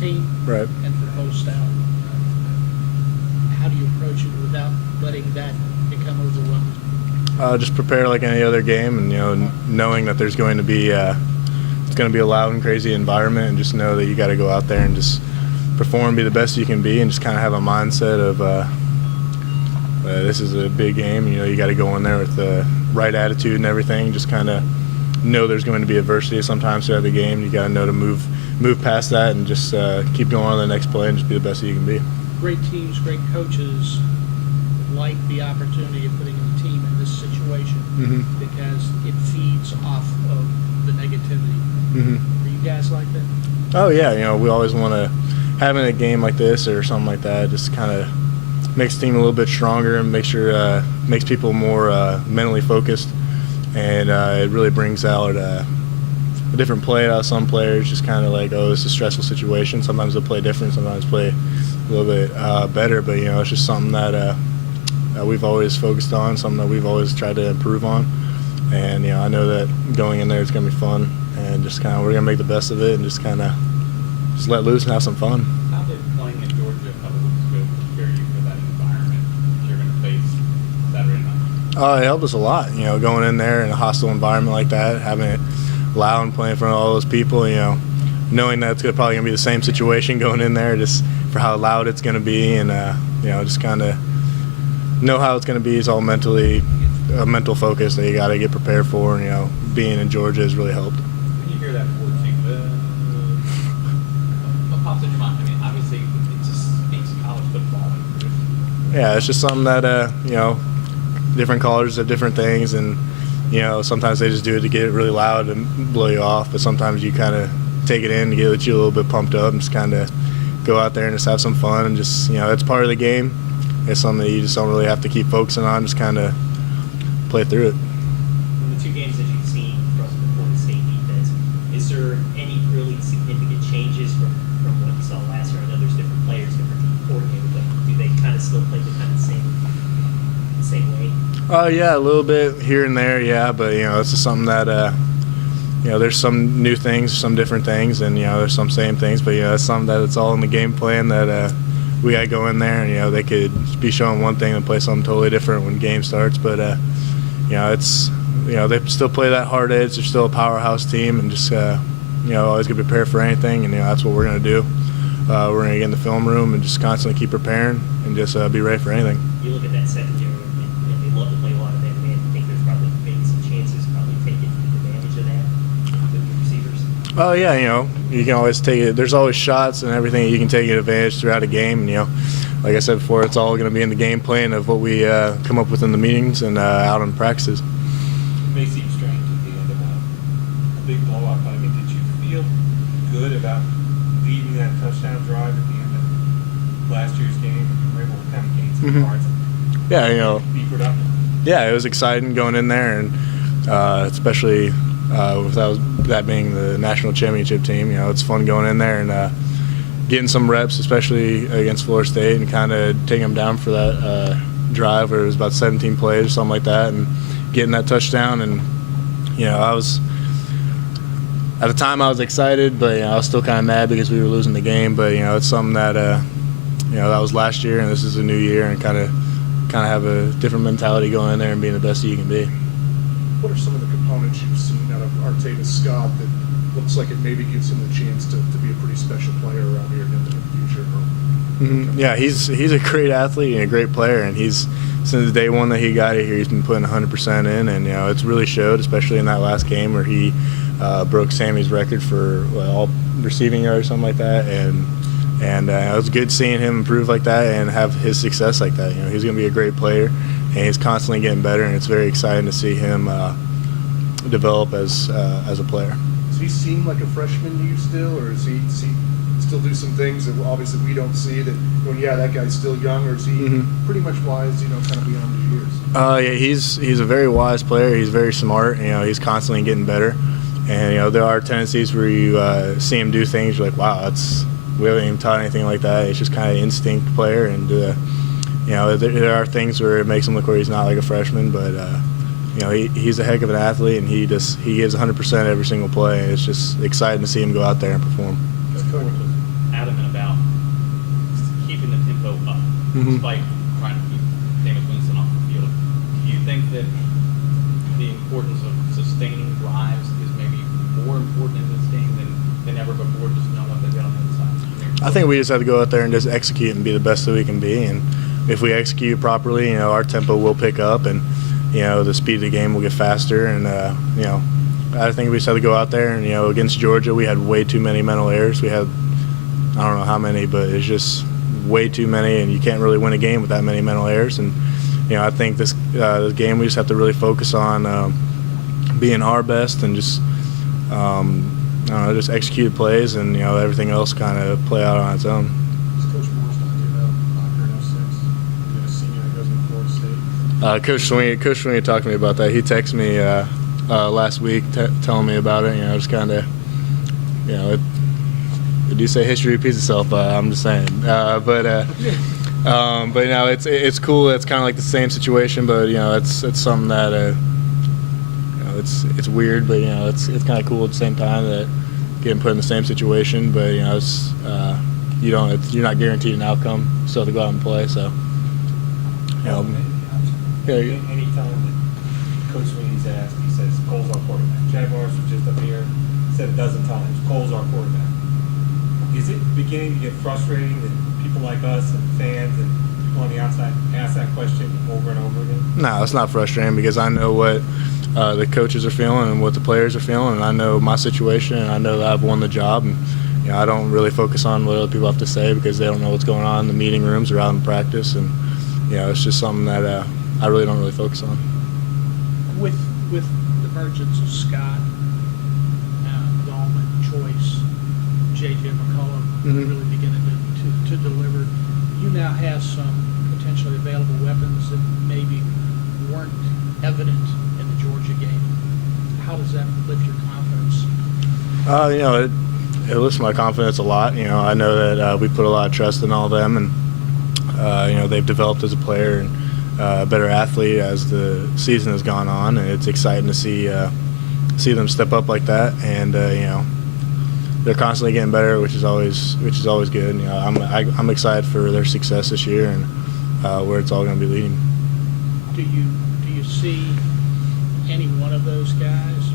team, Right. and for Coach Stoudt. How do you approach it without letting that become overwhelming? Just prepare like any other game, and knowing that there's going to be it's going to be a loud and crazy environment, and just know that you got to go out there and just perform, be the best you can be, and just kind of have a mindset of this is a big game. You got to go in there with the right attitude and everything. Just kind of know there's going to be adversity sometimes throughout the game. You got to know to move past that and just keep going on to the next play and just be the best that you can be. Great teams, great coaches like the opportunity of putting a team in this situation because it feeds off of the negativity. Are you guys like that? Oh yeah, we always want to having a game like this or something like that just kind of makes the team a little bit stronger and makes people more mentally focused, and it really brings out a different play out of some players. Just kind of like, oh, this is a stressful situation. Sometimes they'll play different, sometimes play a little bit better, but it's just something that we've always focused on, something that we've always tried to improve on, and I know that going in there it's going to be fun, and just kind of we're going to make the best of it and just kind of just let loose and have some fun. How did playing in Georgia a couple weeks ago prepare you for that environment you're going to face Saturday night? It helped us a lot, going in there in a hostile environment like that, having it loud and playing in front of all those people, knowing that it's probably going to be the same situation going in there just for how loud it's going to be, and just kind of know how it's going to be. It's all mentally a mental focus that you got to get prepared for, and being in Georgia has really helped. When you hear that word, what pops in your mind? I mean, obviously it just speaks college football. Yeah, it's just something that different colleges have different things, and sometimes they just do it to get it really loud and blow you off, but sometimes you kind of take it in to get you a little bit pumped up and just kind of go out there and just have some fun, and just it's part of the game. It's something that you just don't really have to keep focusing on, just kind of play through it. In the two games that you've seen from the Florida State defense, is there any really significant changes from what you saw last year? I know there's different players, different coordinators, but do they kind of still play the kind of same way? Yeah, a little bit here and there, yeah, but it's just something that there's some new things, some different things, and there's some same things, but it's something that it's all in the game plan that we got to go in there, and they could be showing one thing and play something totally different when game starts, but it's they still play that hard edge. They're still a powerhouse team, and just always get prepared for anything, and that's what we're going to do. We're going to get in the film room and just constantly keep preparing and just be ready for anything. You look at that secondary, and they love to play a lot of man-to-man. I think there's probably maybe some chances, probably taking advantage of that with the receivers. Oh yeah, you can always take it. There's always shots and everything you can take advantage throughout a game. And like I said before, it's all going to be in the game plan of what we come up with in the meetings and out in practices. It may seem strange at the end of a big blowout, but I mean, did you feel good about leading that touchdown drive at the end of last year's game? You were able to kind of gain some yards and Yeah, be productive. Yeah, it was exciting going in there, and especially with that being the national championship team. It's fun going in there and getting some reps, especially against Florida State, and kind of taking them down for that drive where it was about 17 plays or something like that, and getting that touchdown. And I was at the time I was excited, but I was still kind of mad because we were losing the game. But it's something that that was last year, and this is a new year, and kind of have a different mentality going in there and being the best that you can be. What are some of the components you've seen out of Artavis Scott that looks like it maybe gives him the chance to be a pretty special player around here in the future? Yeah, he's a great athlete and a great player, and since day one that he got here, he's been putting 100% in, and it's really showed, especially in that last game where he broke Sammy's record for all receiving yards or something like that, and it was good seeing him improve like that and have his success like that. He's going to be a great player, and he's constantly getting better, and it's very exciting to see him develop as a player. Does he seem like a freshman to you still, or does he still do some things that obviously we don't see that, that guy's still young, or is he pretty much wise, kind of beyond his years? Yeah, he's a very wise player. He's very smart. He's constantly getting better, and there are tendencies where you see him do things you're like, wow, we haven't even taught anything like that. It's just kind of instinct player, and there are things where it makes him look where he's not like a freshman, but he's a heck of an athlete, and he gives 100% every single play. It's just exciting to see him go out there and perform. Adam Mhm. despite trying to keep Jameis Winston off the field. Do you think that the importance of sustaining drives is maybe more important in this game than ever before, just knowing what they've got on the other side? I think we just have to go out there and just execute and be the best that we can be. And if we execute properly, our tempo will pick up, and the speed of the game will get faster. And I think we just have to go out there and against Georgia, we had way too many mental errors. We had I don't know how many, but it's just way too many, and you can't really win a game with that many mental errors. And I think this game we just have to really focus on being our best and just just execute plays, and everything else kind of play out on its own. Does Coach Morris not do that locker in 06? You got a senior that goes into Florida State. Coach Sweeney talked to me about that. He texted me last week telling me about it. Just kind of, they do say history repeats itself. I'm just saying, but it's cool. It's kind of like the same situation, but it's something that it's weird, but it's kind of cool at the same time that getting put in the same situation. But it's you're not guaranteed an outcome. You still have to go out and play. So Anytime that Coach Sweeney's asked, he says, Cole's our quarterback. Jaguars was just up here, said a dozen times, Cole's our quarterback. Is it beginning to get frustrating that people like us and fans and people on the outside ask that question over and over again? No, it's not frustrating because I know what the coaches are feeling and what the players are feeling, and I know my situation, and I know that I've won the job. And I don't really focus on what other people have to say because they don't know what's going on in the meeting rooms or out in practice. And it's just something that I really don't really focus on. With the emergence of Scott, Dahlman, Choice, J.J. McCullough really beginning to deliver, you now have some potentially available weapons that maybe weren't evident in the Georgia game. How does that lift your confidence? It lifts my confidence a lot. I know that we put a lot of trust in all of them, and they've developed as a player and a better athlete as the season has gone on, and it's exciting to see them step up like that. And they're constantly getting better, which is always good. I'm excited for their success this year and where it's all going to be leading. Do you see any one of those guys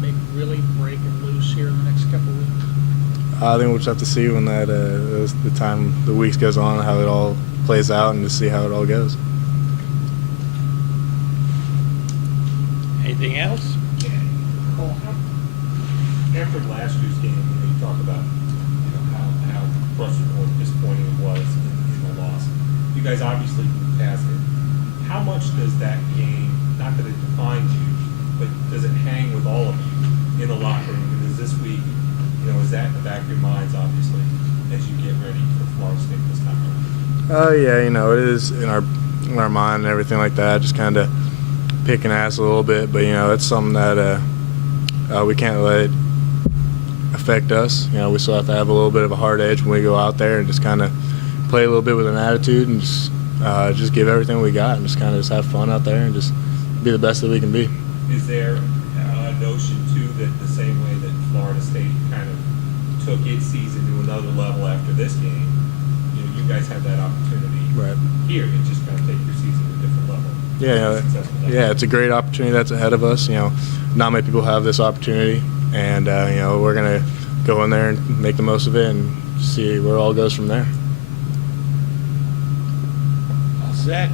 maybe really breaking loose here in the next couple of weeks? I think we'll just have to see when the weeks goes on, how it all plays out, and to see how it all goes. Anything else? Cole, after last year's game, you talk about how frustrating or disappointing it was in the loss. You guys obviously moved past it. How much does that game, not that it defines you, but does it hang with all of you in the locker room? And is this week, is that in the back of your minds, obviously, as you get ready for Florida State this time around? It is in our mind and everything like that. Just kind of picking ass a little bit, but it's something that we can't let it affect us. We still have to have a little bit of a hard edge when we go out there and just kind of play a little bit with an attitude and just give everything we got and just kind of have fun out there and just be the best that we can be. Is there a notion, too, that the same way that Florida State kind of took its season to another level after this game, you guys have that opportunity here to just kind of take your season to a different level? Yeah, it's a great opportunity that's ahead of us. Not many people have this opportunity, and we're going to go in there and make the most of it and see where it all goes from there. Zach?